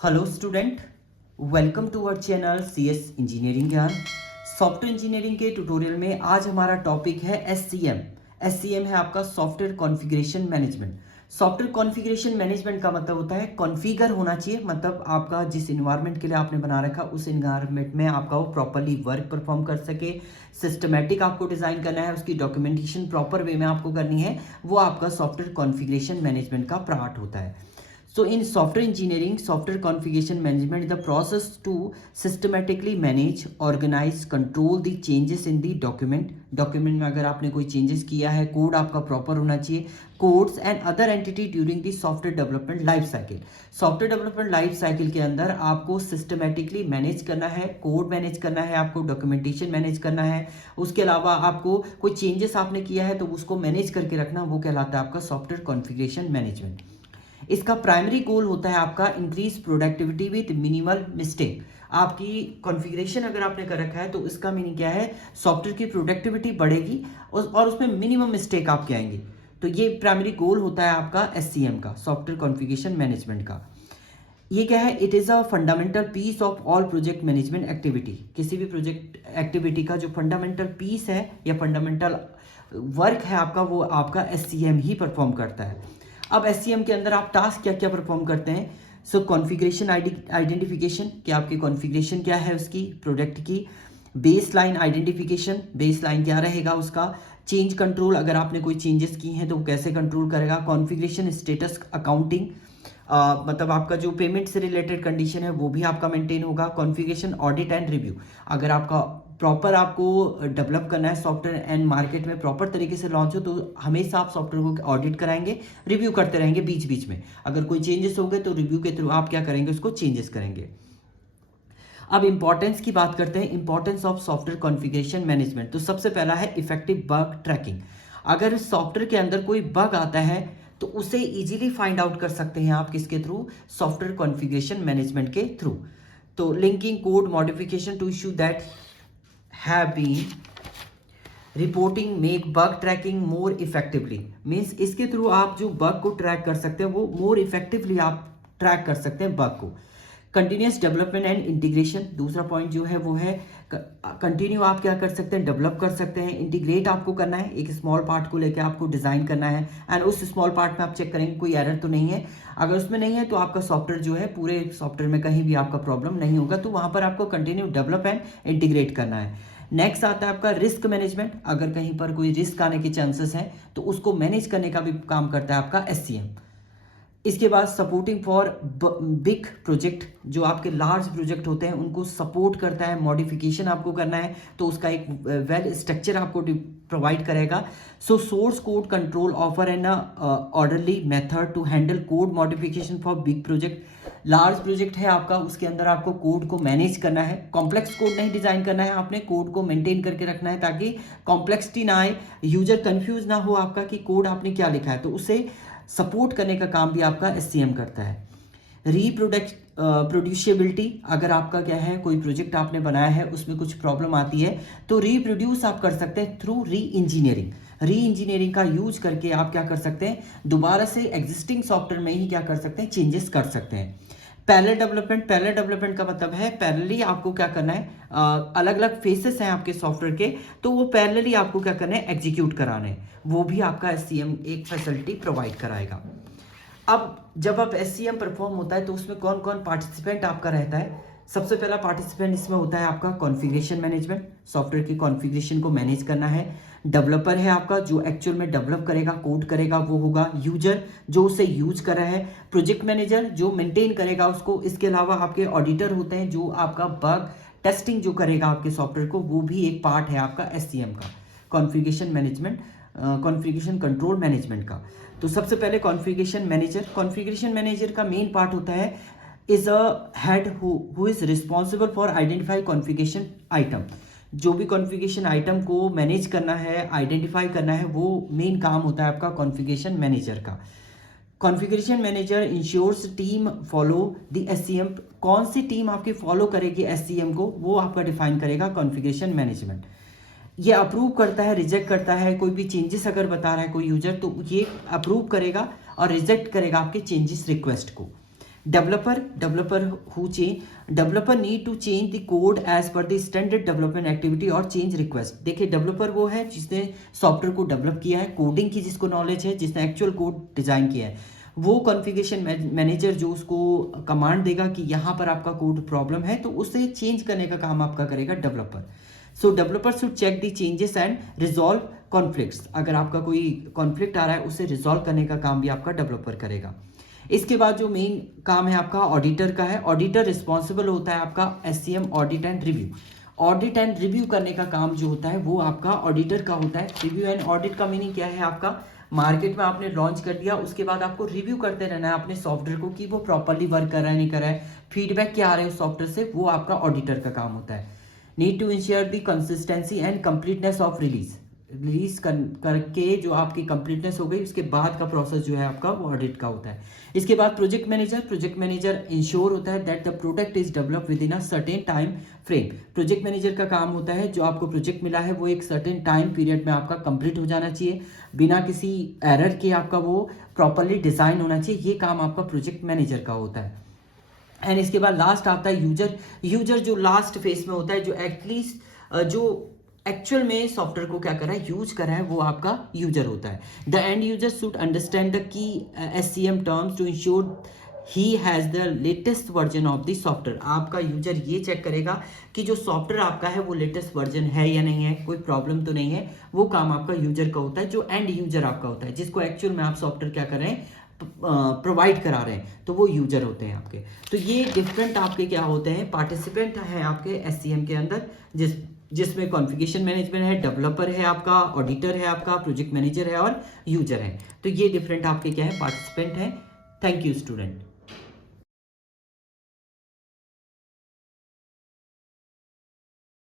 Hello student, welcome to our channel CS engineering Gyan. Software engineering के tutorial में आज हमारा टॉपिक है SCM। SCM है आपका software configuration management. Software configuration management का मतलब होता है कॉन्फ़िगर होना चाहिए, मतलब आपका जिस इन्वायरमेंट के लिए आपने बना रखा उस इन्वायरमेंट में आपका वो प्रॉपरली वर्क परफॉर्म कर सके। सिस्टमेटिक आपको डिज़ाइन करना है, उसकी डॉक्यूमेंटेशन प्रॉपर वे में आपको करनी है, वो आपका सॉफ्टवेयर कॉन्फ़िगरेशन मैनेजमेंट का पार्ट होता है। So in software engineering, software configuration management is the process to systematically manage, organize, control the changes in the document. Document में अगर आपने कोई चेंजेस किया है, कोड आपका प्रॉपर होना चाहिए, codes and other entity during the software development life cycle. Software development life cycle के अंदर आपको सिस्टमेटिकली मैनेज करना है, कोड मैनेज करना है, आपको डॉक्यूमेंटेशन मैनेज करना है। उसके अलावा आपको कोई चेंजेस आपने किया है तो उसको मैनेज करके रखना, वो कहलाता है आपका सॉफ्टवेयर कॉन्फ़िगरेशन मैनेजमेंट। इसका प्राइमरी गोल होता है आपका increase productivity with minimal mistake. आपकी कॉन्फ़िगरेशन अगर आपने कर रखा है तो इसका मीनिंग क्या है, सॉफ्टवेयर की प्रोडक्टिविटी बढ़ेगी और उसमें मिनिमम मिस्टेक आपके आएंगे। तो ये प्राइमरी गोल होता है आपका SCM का, सॉफ्टवेयर कॉन्फ़िगरेशन मैनेजमेंट का। ये क्या है, it is a fundamental piece of all project management activity. किसी भी प्रोजेक्ट एक्टिविटी का जो फंडामेंटल पीस है या फंडामेंटल वर्क है आपका, वो आपका SCM ही परफॉर्म करता है। अब SCM के अंदर आप टास्क क्या क्या परफॉर्म करते हैं। सो कॉन्फ़िगरेशन आइडेंटिफिकेशन, कि आपकी कॉन्फ़िगरेशन क्या है उसकी प्रोडक्ट की। Base line identification, base line क्या रहेगा उसका। चेंज कंट्रोल, अगर आपने कोई चेंजेस की हैं तो वो कैसे कंट्रोल करेगा। कॉन्फ़िगरेशन स्टेटस अकाउंटिंग, मतलब आपका जो पेमेंट से रिलेटेड कंडीशन है वो भी आपका मेंटेन होगा। कॉन्फ़िगरेशन ऑडिट एंड रिव्यू, अगर आपका प्रॉपर आपको डेवलप करना है सॉफ्टवेयर एंड मार्केट में प्रॉपर तरीके से लॉन्च हो तो हमेशा आप सॉफ्टवेयर को ऑडिट कराएंगे, रिव्यू करते रहेंगे बीच बीच में। अगर कोई चेंजेस हो गए तो रिव्यू के थ्रू आप क्या करेंगे, उसको चेंजेस करेंगे। अब इंपॉर्टेंस की बात करते हैं, importance of software configuration management. तो सबसे पहला है इफेक्टिव बग ट्रैकिंग। अगर सॉफ्टवेयर के अंदर कोई बग आता है तो उसे इजीली फाइंड आउट कर सकते हैं आप किसके थ्रू, सॉफ्टवेयर कॉन्फ़िगरेशन मैनेजमेंट के थ्रू। तो linking code modification to issue that have been reporting make bug tracking more effectively. Means इसके थ्रू आप जो बग को ट्रैक कर सकते हैं वो मोर इफेक्टिवली आप ट्रैक कर सकते हैं बग को। कंटिन्यूस डेवलपमेंट एंड इंटीग्रेशन, दूसरा पॉइंट जो है वो है कंटिन्यू आप क्या कर सकते हैं, डेवलप कर सकते हैं। इंटीग्रेट आपको करना है, एक स्मॉल पार्ट को लेकर आपको डिज़ाइन करना है एंड उस स्मॉल पार्ट में आप चेक करेंगे कोई एरर तो नहीं है। अगर उसमें नहीं है तो आपका सॉफ्टवेयर जो है, पूरे सॉफ्टवेयर में कहीं भी आपका प्रॉब्लम नहीं होगा, तो वहाँ पर आपको कंटिन्यू डेवलप एंड इंटीग्रेट करना है। नेक्स्ट आता है आपका रिस्क मैनेजमेंट, अगर कहीं पर कोई रिस्क आने के चांसेस हैं तो उसको मैनेज करने का भी काम करता है आपका SCM। इसके बाद सपोर्टिंग फॉर बिग प्रोजेक्ट, जो आपके लार्ज प्रोजेक्ट होते हैं उनको सपोर्ट करता है। मॉडिफिकेशन आपको करना है तो उसका एक वेल स्ट्रक्चर आपको प्रोवाइड करेगा। So source code control offer an orderly method to handle code modification for big project. Large project है आपका, उसके अंदर आपको कोड को मैनेज करना है, कॉम्प्लेक्स कोड नहीं डिज़ाइन करना है, आपने कोड को मेंटेन करके रखना है ताकि कॉम्प्लेक्सिटी ना आए, यूजर कंफ्यूज ना हो आपका कि कोड आपने क्या लिखा है। तो उसे सपोर्ट करने का काम भी आपका SCM करता है। प्रोड्यूसिबिलिटी, अगर आपका क्या है कोई प्रोजेक्ट आपने बनाया है उसमें कुछ प्रॉब्लम आती है तो रीप्रोड्यूस आप कर सकते हैं थ्रू री इंजीनियरिंग का यूज करके आप क्या कर सकते हैं, दोबारा से एग्जिस्टिंग सॉफ्टवेयर में ही क्या कर सकते हैं, चेंजेस कर सकते हैं। पैरेलल डेवलपमेंट का मतलब है पैरेलली आपको क्या करना है, अलग अलग फेसेस हैं आपके सॉफ्टवेयर के, तो वो पैरेलली आपको क्या करना है, एग्जीक्यूट कराना है। वो भी आपका SCM एक फैसिलिटी प्रोवाइड कराएगा। अब जब आप SCM परफॉर्म होता है तो उसमें कौन कौन पार्टिसिपेंट आपका रहता है। सबसे पहला पार्टिसिपेंट इसमें होता है आपका कॉन्फ़िगरेशन मैनेजमेंट, सॉफ्टवेयर की कॉन्फ़िगरेशन को मैनेज करना है। डेवलपर है आपका, जो एक्चुअल में डेवलप करेगा, कोड करेगा, वो होगा। यूजर, जो उसे यूज कर रहा है। प्रोजेक्ट मैनेजर, जो मेंटेन करेगा उसको। इसके अलावा आपके ऑडिटर होते हैं, जो आपका बग टेस्टिंग जो करेगा आपके सॉफ्टवेयर को, वो भी एक पार्ट है आपका SCM का, configuration management, configuration control management का। तो सबसे पहले कॉन्फ़िगरेशन मैनेजर का मेन पार्ट होता है is a head who is responsible for identify configuration item. जो भी कॉन्फ़िगरेशन आइटम को मैनेज करना है, आइडेंटिफाई करना है, वो मेन काम होता है आपका कॉन्फ़िगरेशन मैनेजर का। Configuration manager ensures team follow the SCM। कौन सी टीम आपकी फॉलो करेगी SCM को, वो आपका डिफाइन करेगा कॉन्फ़िगरेशन मैनेजमेंट। ये अप्रूव करता है, रिजेक्ट करता है, कोई भी चेंजेस अगर बता रहा है कोई यूजर तो ये अप्रूव करेगा और रिजेक्ट करेगा आपके चेंजेस रिक्वेस्ट को। developer who change, developer need to change the code as per the standard development activity और change request। देखिए डेवलपर वो है जिसने सॉफ्टवेयर को डेवलप किया है, कोडिंग की जिसको नॉलेज है, जिसने एक्चुअल कोड डिज़ाइन किया है। वो कॉन्फ़िगरेशन मैनेजर जो उसको कमांड देगा कि यहाँ पर आपका कोड प्रॉब्लम है, तो उसे चेंज करने का काम आपका करेगा developer. So developer should check the changes and resolve conflicts. अगर आपका कोई कॉन्फ्लिक्ट आ रहा है उसे रिजॉल्व करने का काम भी आपका डेवलपर करेगा। इसके बाद जो मेन काम है आपका ऑडिटर का है। ऑडिटर रिस्पॉन्सिबल होता है आपका SCM audit and review. Audit and review करने का काम जो होता है वो आपका ऑडिटर का होता है। रिव्यू एंड ऑडिट का मीनिंग क्या है आपका, मार्केट में आपने लॉन्च कर दिया, उसके बाद आपको रिव्यू करते रहना है अपने सॉफ्टवेयर को कि वो प्रॉपरली वर्क कर रहा है नहीं कर रहा है, फीडबैक क्या आ रहा है उस सॉफ्टवेयर से, वो आपका ऑडिटर का काम होता है। Need to ensure the consistency and completeness of release करके जो आपकी कंप्लीटनेस हो गई उसके बाद का प्रोसेस जो है आपका वो ऑडिट का होता है। इसके बाद प्रोजेक्ट मैनेजर इंश्योर होता है that the product is develop with in a certain time frame. Project manager का काम होता है जो आपको प्रोजेक्ट मिला है वो एक सर्टेन टाइम पीरियड में आपका कंप्लीट हो जाना चाहिए, बिना किसी एरर के आपका वो प्रॉपरली डिज़ाइन होना चाहिए। ये काम आपका प्रोजेक्ट मैनेजर का होता है। एंड इसके बाद लास्ट आता है यूजर जो लास्ट फेज में होता है, जो एटलीस्ट जो एक्चुअल में सॉफ्टवेयर को क्या कर रहा है, यूज कर रहा है, वो आपका यूजर होता है। The end user should understand the key SCM terms to ensure he has the latest version of the software. आपका यूजर ये चेक करेगा कि जो सॉफ्टवेयर आपका है वो लेटेस्ट वर्जन है या नहीं है, कोई प्रॉब्लम तो नहीं है। वो काम आपका यूजर का होता है। जो एंड यूजर आपका होता है, जिसको एक्चुअल में आप सॉफ्टवेयर क्या कर रहे हैं, प्रोवाइड करा रहे हैं, तो वो यूजर होते हैं आपके। तो ये डिफरेंट आपके क्या होते हैं, पार्टिसिपेंट हैं आपके SCM के अंदर, जिसमें कॉन्फ़िगरेशन मैनेजमेंट है, डेवलपर है आपका, ऑडिटर है आपका, प्रोजेक्ट मैनेजर है और यूजर है। तो ये डिफरेंट आपके क्या है, पार्टिसिपेंट हैं। Thank you student.